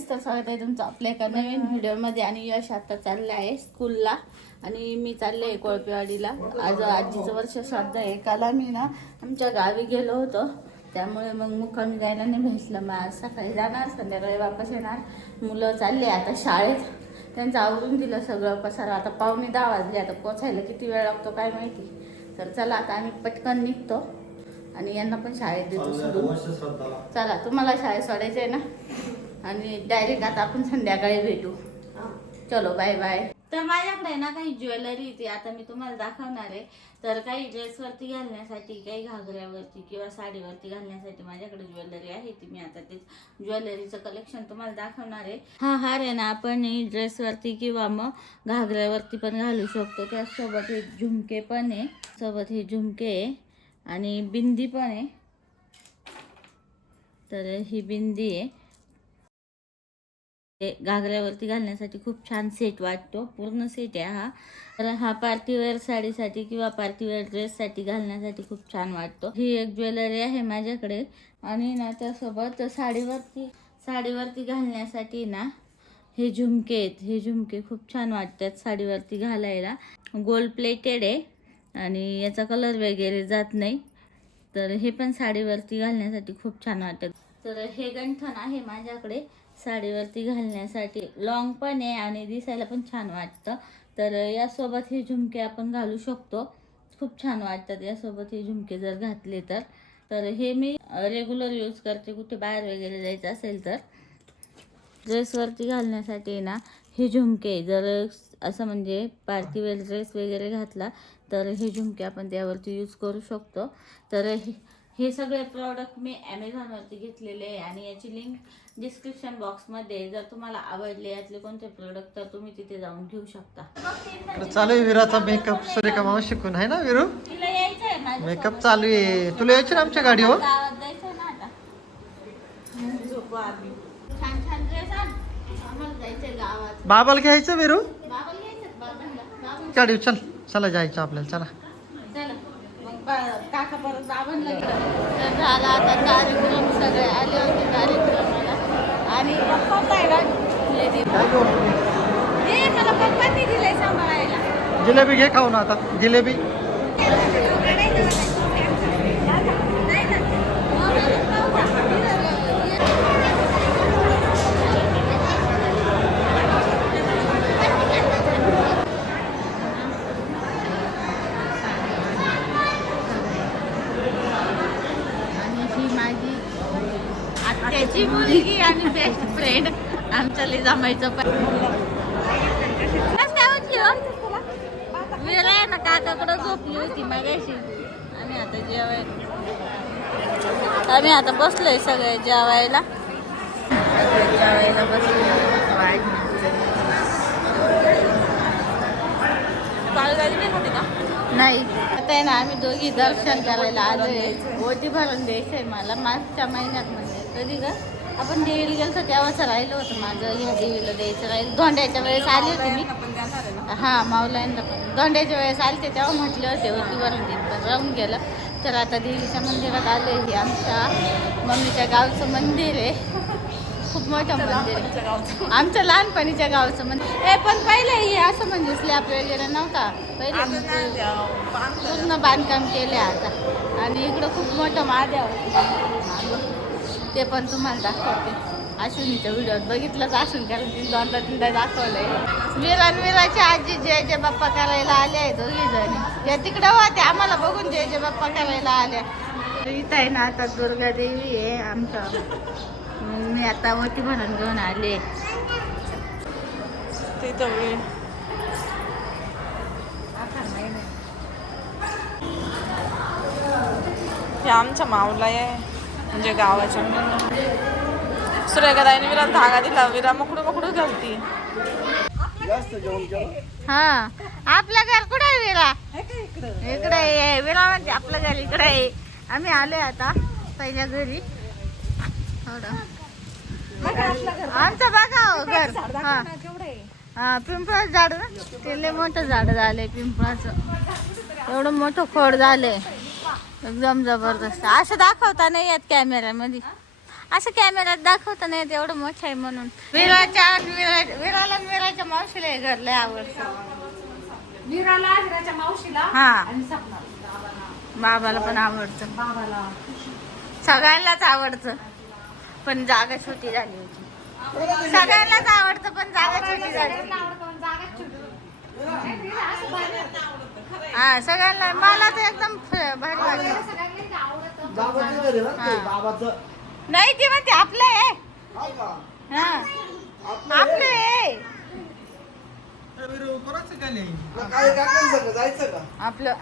Friends, तर स्वागत आहे तुमचं आपल्या एका नवीन व्हिडिओमध्ये. आणि यश आता चाललं आहे स्कूलला आणि मी चालले आहे कोळपेवाडीला. आज आजीचं वर्ष श्राद्ध आहे. काल आम्ही ना आमच्या गावी गेलो होतो, त्यामुळे मग मुक्कामी जायला नाही भेटलं. मग आज सकाळी जाणार, संध्याकाळी वापस येणार. मुलं चालले आता शाळेत, त्यांचं आवरून दिलं सगळं पसारा. आता 9:45 वाजले, आता पोचायला किती वेळ लागतो काय माहिती. तर चला आता आम्ही पटकन निघतो आणि यांना पण शाळेत देतो सोडून. चला, तुम्हाला शाळेत सोडायचं आहे ना, आणि डायरेक्ट आता आपण संध्याकाळी भेटू. चलो बाय बाय. तर माझ्याकडे ना काही ज्वेलरी ती आता मी तुम्हाला दाखवणार आहे. तर काही ड्रेसवरती घालण्यासाठी, काही घागऱ्यावरती किंवा साडीवरती घालण्यासाठी माझ्याकडे ज्वेलरी आहे. ती मी आता ते ज्वेलरीचं कलेक्शन तुम्हाला दाखवणार आहे. हा हार आहे ना, आपण ड्रेसवरती किंवा मग घागऱ्यावरती पण घालू शकतो. त्यासोबत हे झुमके पण आहे, सोबत हे झुमके आहे आणि बिंदी पण आहे. तर ही बिंदी आहे, घागऱ्यावरती घालण्यासाठी खूप छान सेट वाटतो. पूर्ण सेट आहे हा. तर हा पार्टीवेअर साडीसाठी किंवा पार्टीवेअर ड्रेससाठी घालण्यासाठी खूप छान वाटतो. ही एक ज्वेलरी आहे माझ्याकडे. आणि ना त्यासोबत साडीवरती घालण्यासाठी ना हे झुमके आहेत. हे झुमके खूप छान वाटतात साडीवरती घालायला. गोल्ड प्लेटेड आहे आणि याचा कलर वगैरे जात नाही. तर हे पण साडीवरती घालण्यासाठी खूप छान वाटतं. तर हे गंठण आहे माझ्याकडे साडीवरती घालण्यासाठी. लॉंग पण आहे आणि दिसायला पण छान वाटतं. तर यासोबत हे झुमके आपण घालू शकतो, खूप छान वाटतात यासोबत हे झुमके जर घातले तर. तर हे मी रेग्युलर यूज करते, कुठे बाहेर वगैरे जायचं असेल तर. ड्रेसवरती घालण्यासाठी ना हे झुमके, जर असं म्हणजे पार्टीवेअर ड्रेस वगैरे घातला तर हे झुमके आपण त्यावरती यूज करू शकतो. तर हे सगळे प्रॉडक्ट मी ॲमेझॉनवरती घेतलेले आहे आणि याची लिंक डिस्क्रिप्शन बॉक्समध्ये. जर तुम्हाला आवडले यातले कोणते प्रोडक्ट तर तुम्ही तिथे जाऊन घेऊ शकता. चालू आहे विराचा मेकअप. सुरेखा मामा शिकून आहे ना विरू, मेकअप चालू आहे. तुला यायचं ना आमच्या गाडीवर? जायचं ना आता. झोपू आम्ही. छान छान ड्रेस आण, आम्हाला जायचंय गावात. बाबाला घ्यायचं विरू, बाबाला घ्यायचं, बाबांना गाडी चल. चला जायचं आपल्याला, चला. चला मग काका परत बाबांना गेलं. तर झाला आता कार्यक्रम, सगळे आले होते कार्यक्रमाला. आणि पप्पा पाहिला मला पप्पांनी दिलंय सांभाळायला. जिलेबी घे खाऊन आता, जिलेबी. त्याची मुलगी आणि बेस्ट फ्रेंड आमच्या जमायचं. पण काय होती वेळा ना, काकाकडं झोपली होती मागाशी. आम्ही आता बसलोय सगळे जेवायला. बसलो नाही. आता आहे ना, आम्ही दोघी दर्शन करायला आलोय. ओटी भरून द्यायचंय मला मागच्या महिन्यात. म्हणजे कधी ग आपण देवीला गेलो तेव्हाच राहिलं होतं माझं. ह्या देवीला द्यायचं राहिलं. धोंड्याच्या वेळेस आले होते मी. हां, माऊलांना पण धोंड्याच्या वेळेस आले ते, तेव्हा म्हटले होते ओटी भरून देईन, पण राहून गेलं. तर आता देवीच्या मंदिरात आले. हे आमच्या मम्मीच्या गावचं मंदिर आहे, खूप मोठं मंदिर आहे. आमच्या लहानपणीच्या गावचं मंदिर. पण पहिले हे असं म्हणजे स्लॅब वगैरे नव्हता. पहिले पूर्ण बांधकाम केले आता. आणि इकडं खूप मोठं महादेव, ते पण तुम्हाला दाखवते. अश्विनीच्या व्हिडिओत बघितलंच असून, कारण तिने 2-3दा दाखवलंय. विराची आजी जय जय बाप्पा करायला आल्या आहे दोघी जणी. त्या तिकडं होत्या, आम्हाला बघून जय जय बाप्पा करायला आल्या. इथं आहे ना आता दुर्गा देवी आहे आमच्या. मी आता वटी भरून घेऊन आले. हे आमच्या माऊला आहे, म्हणजे गावाच्या. सुरेखाताईने विराला धागा दिला, विरा मकडू घालती. हा, आपलं घर कुठे आहे विरा? इकडे आहे विरा, म्हणजे आपलं घर इकडे आहे. आम्ही आलोय आता पहिल्या घरी. आमचं बघा घर. हा, पिंपळाचं झाड ना, ते लय मोठं झाड झालंय पिंपळाचं. एवढं मोठं खोड झालंय, एकदम जबरदस्त. असं दाखवता नाही येत कॅमेऱ्यामध्ये. असं कॅमेऱ्यात दाखवता नाही येत, एवढं मोठं आहे म्हणून. विराला आणि विराच्या मावशीला हे घर लय आवडतं. वीराला वीराच्या मावशीला हा आणि सपनाला बाबाला पण आवडतं, बाबाला सगळ्यांनाच आवडतं, पण जागा छोटी झाली होती. सगळ्यांनाच आवडतं पण जागा छोटी झाली. हा सगळ्यांना, मला तर एकदम भारी वाटलं. नाही ती म्हणते आपलं आहे, हा आपलं आहे आपलं.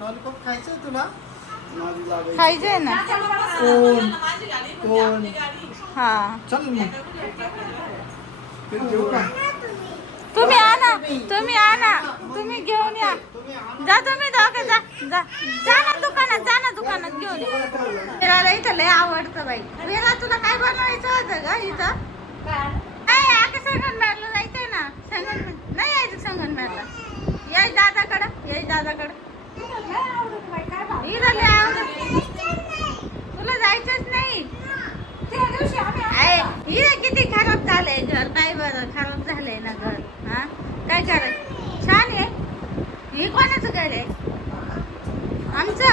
लॉलीपॉप खायचंय तुला? खायचंय ना. कोण? हा चल मग. तुम्ही आणा, तुम्ही आणा, तुम्ही घेऊन या. जा तुम्ही दोघं, जा जा जा ना दुकानात, जा ना दुकानात घेऊन या. विराला इथं लय आवडतं बाई. विरा तुला काय बनवायचं होतं का इथं? नाही आता संगमनेरला जायचंय ना. संगमनेर नाही यायचं, संगमनेरला याय दादाकडं, याय दादाकडं. इथं लय आवडत, तुला जायचंच नाही. इथं किती खराब झालंय घर, काय बरं खराब झालंय ना घर. हा काय करायचं, छान आहे. हे कोणाचं घर आहे? आमचं.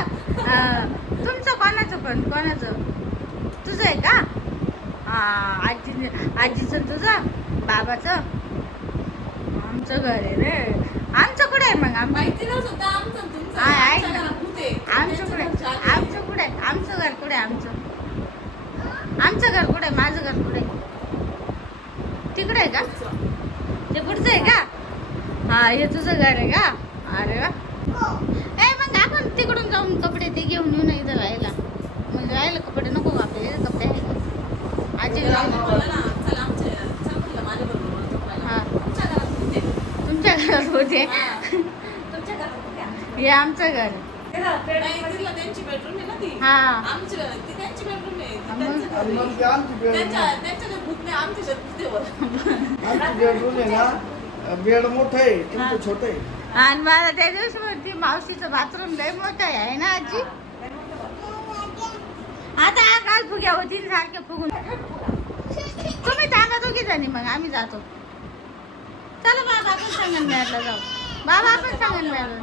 तुमचं कोणाचं, पण कोणाचं? तुझं आहे का? आजीचं, तुझं बाबाचं. आमचं घर आहे रे. आमचं कुठे आहे मग? आमचं कुठे, आमचं कुठे, आमचं घर कुठे, आमचं घर कुठे, माझं घर कुठे? तिकडे आहे का? ते पुढचं आहे का? हा हे तुझं घर आहे का? अरे वा. ए मग आपण तिकडून जाऊन कपडे ते घेऊन येऊ ना इथं राहायला. म्हणजे राहायला कपडे नको का आपल्याला? कपडे आहे का? आजी हा तुमच्या घरात होते. हे आमचं घर. हा बेड मोठं आहे, तुमचं छोटं आहे. आणि मला त्या दिवशी म्हणती मावशीचं बाथरूम लय मोठं आहे ना आजी. आता काल फुग्या होती सारखे फुगून. तुम्ही थांबा दोघी जणी, मग आम्ही जातो. चला बाबा आपण संगमनेरला जाऊ. बाबा आपण संगमनेरला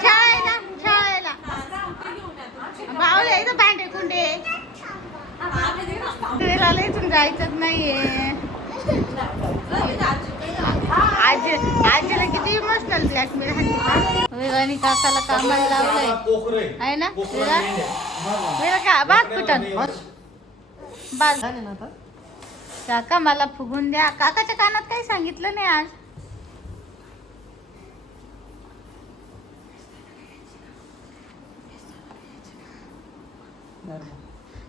खेळायला, खेळायला. बावले इथं भांडे कुंडे. फिरायला इथून जायचंच नाहीये. आजीला किती इमोशनल ब्लॅकमेल हानी. आणि काकाला कामाला लावलंय आहे ना. विरा का बाग कुठं बाग. काका मला फुगून द्या. काकाच्या कानात काही सांगितलं नाही आज.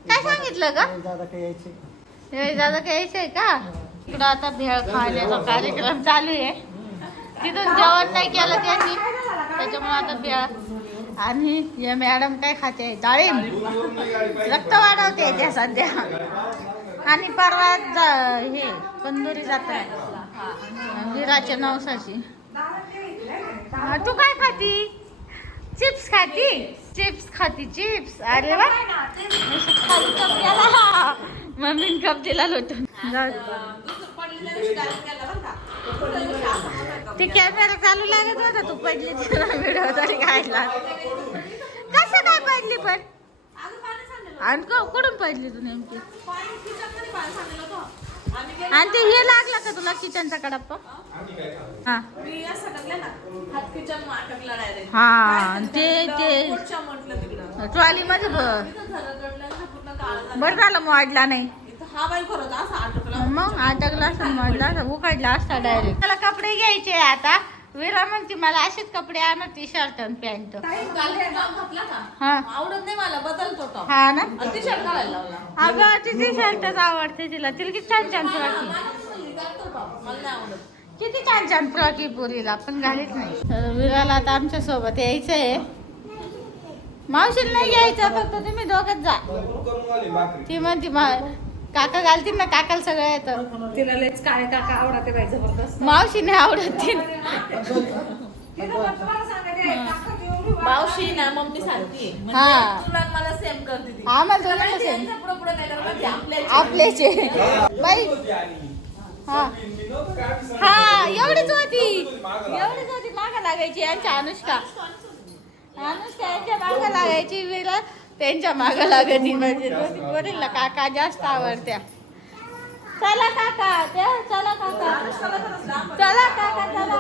काय सांगितलं का? दादा काय यायचे? दादा काय यायचंय का? इकडं आता भेळ खाण्याचा कार्यक्रम चालू आहे. तिथून जेवण नाही केलं त्यांनी, त्याच्यामुळे आता भेळ. आणि या मॅडम काय खाते? डाळिंब. रक्त वाढवते त्या सध्या. आणि परवा हे कंदुरी जात्रा विराच्या नवसाची. तू काय खाती? चिप्स खाती? चिप्स खाती, चिप्स. अरे वा. मम्मीन कप दिला लोटून. ते कॅमेरा चालू लागत होता, तू पडली व्हिडिओ तरी काढला. कसं काय पडली पण? आणि कुठून पडली तू नेमकी? आणि ते हे लागलं का तुला किचनचा कडाप्पा? हा हा ते ट्रॉली मध्ये बरं झालं मोडला नाही. मग अटकला असं मोडला उकडला असता डायरेक्ट. मला कपडे घ्यायचे आता. विरा म्हणते मला असेच कपडे आणा, टी शर्ट आणि पॅन्ट. आवडत नाही मला, बदलतो. हा ना. टी शर्ट घालायला लावला. अगं ती टी शर्टच आवडते तिला. तिला किती छान छान फ्रॉकी, मला नाही आवडत. किती छान छान फ्रॉकी पोरीला पण घालीत नाही. तर विराला आता आमच्या सोबत यायचंय. मावशीला नाही यायचं, फक्त तुम्ही दोघंच जा. ती म्हणती काका घालतील ना, काकाला सगळं येतं. तिला लयच काळे काका आवडते बाई, जबरदस्त. मावशी नाही आवडत ती. तिला फक्त मला सांगायचं, काका घेऊन मावशी ना मम्मी सांगते हा. तुला आणि मला सेम करते ती आम्हाला दोघांना same. पुढे नाही करत म्हणते आपल्याचे. आपलेच आहे. बाई हा हा एवढीच होती मागा लागायची यांच्या अनुष्का यांच्या मागा लागायची वेळेला त्यांच्या मागा लागायची म्हणजे दोन्ही पोरींना काका जास्त आवडत्या. चला काका चला काका चला काका चला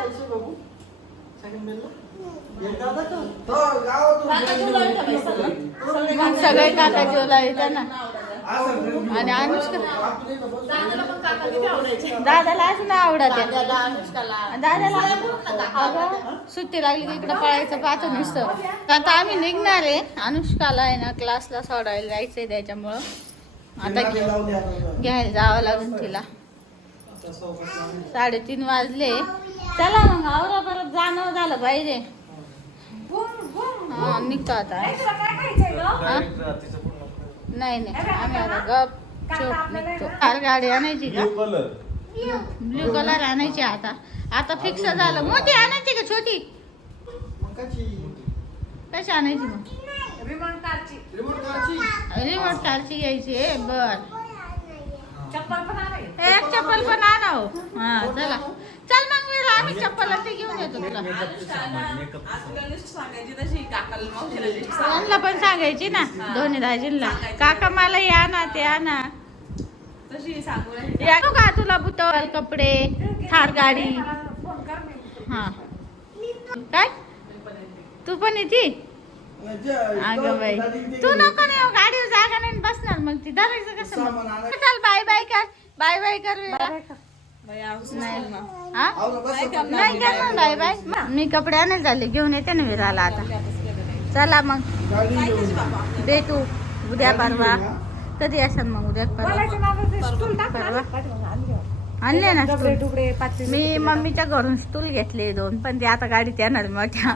मग सगळे काका जेवला येतात ना. आणि अनुष्का दादाला असं नाही आवडत आहे. दादाला अगं सुट्टी लागली की इकडं पळायचं पाहतो नुसतं. आता आम्ही निघणार आहे. अनुष्काला आहे ना क्लासला सोडायला जायचंय त्याच्यामुळं आता घ्यायला जावं लागेल तिला. 3:30 वाजले. चला मग आवरा परत जाणं झालं पाहिजे. हा निघतो आता. हा? नाही आम्ही आता गप चोप निघतो. गाडी आणायची का ब्ल्यू कलर आणायची आता फिक्स झालं. मोठी आणायची का छोटी कशी आणायची मग रिमोट कारची घ्यायची आहे. बर एक चप्पल पण आणा हो. हा चला चल मग मी आम्ही चप्पल ते घेऊन येतो तुला. सांगायची तशी काकाला मावशीला लिस्ट त्यांना पण सांगायची ना दोन्ही दाजींना काका मला हे आणा ते आणा. तशी सांगू या का तुला बुटवल कपडे थार गाडी. हा काय तू पण येते. अगं बाई तू नको नाही हो, गाडीवर जागा नाही बसणार मग ती धरायचं कसं मग. चल बाय बाय कर नाही करणार बाय बाय. मी कपडे आणायला झाले घेऊन येते ना विराला आता. चला मग भेटू उद्या परवा. कधी असाल मग उद्या परवा आणले ना स्टूल. मी मम्मीच्या घरून स्टूल घेतले 2 पण ते आता गाडीत येणार मोठ्या.